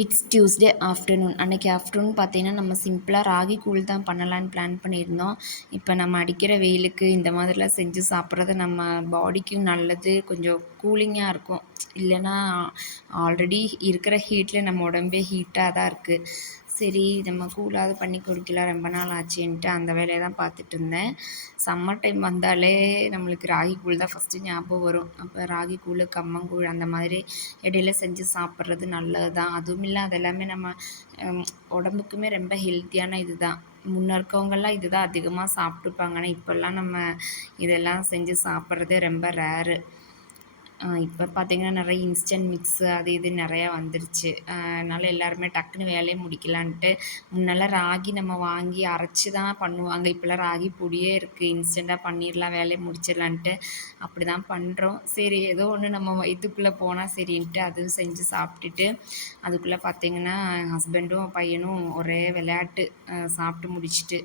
It's Tuesday afternoon. அன்றைக்கி afternoon பார்த்தீங்கன்னா நம்ம சிம்பிளாக ராகி கூழ் தான் பண்ணலான்னு பிளான் பண்ணியிருந்தோம். இப்போ நம்ம அடிக்கிற வெயிலுக்கு இந்த மாதிரிலாம் செஞ்சு சாப்பிட்றது நம்ம பாடிக்கும் நல்லது, கொஞ்சம் கூலிங்காக இருக்கும். இல்லைன்னா ஆல்ரெடி இருக்கிற ஹீட்டில் நம்ம உடம்பே ஹீட்டாக தான் இருக்குது. சரி நம்ம கூழாவது பண்ணி குடிக்கலாம், ரொம்ப நாள் ஆச்சுன்ட்டு அந்த வேலையை தான் பார்த்துட்டு இருந்தேன். சம்மர் டைம் வந்தாலே நம்மளுக்கு ராகி கூழ் தான் ஃபஸ்ட்டு ஞாபகம் வரும். அப்போ ராகி கூழ், கம்மங்கூழ் அந்த மாதிரி இடையில செஞ்சு சாப்பிட்றது நல்லது தான். அதுவும் இல்லை, அது எல்லாமே நம்ம உடம்புக்குமே ரொம்ப ஹெல்த்தியான இது தான். முன்ன இருக்கவங்கெல்லாம் இது தான் அதிகமாக சாப்பிட்டுப்பாங்க. ஆனால் இப்போல்லாம் நம்ம இதெல்லாம் செஞ்சு சாப்பிட்றதே ரொம்ப ரேரு. இப்போ பார்த்திங்கன்னா நிறைய இன்ஸ்டன்ட் மிக்ஸு அது இது நிறையா வந்துருச்சு. அதனால் எல்லாருமே டக்குன்னு வேலையை முடிக்கலான்ட்டு, முன்னெல்லாம் ராகி நம்ம வாங்கி அரைச்சி தான் பண்ணுவாங்க. இப்போல்லாம் ராகி பொடியே இருக்குது, இன்ஸ்டண்ட்டாக பண்ணிடலாம், வேலையை முடிச்சிடலான்ட்டு அப்படி தான் பண்ணுறோம். சரி ஏதோ ஒன்று நம்ம வயிற்றுக்குள்ளே போனால் சரின்ட்டு அதுவும் செஞ்சு சாப்பிட்டுட்டு, அதுக்குள்ளே பார்த்திங்கன்னா ஹஸ்பண்டும் பையனும் ஒரே விளையாட்டு சாப்பிட்டு முடிச்சுட்டு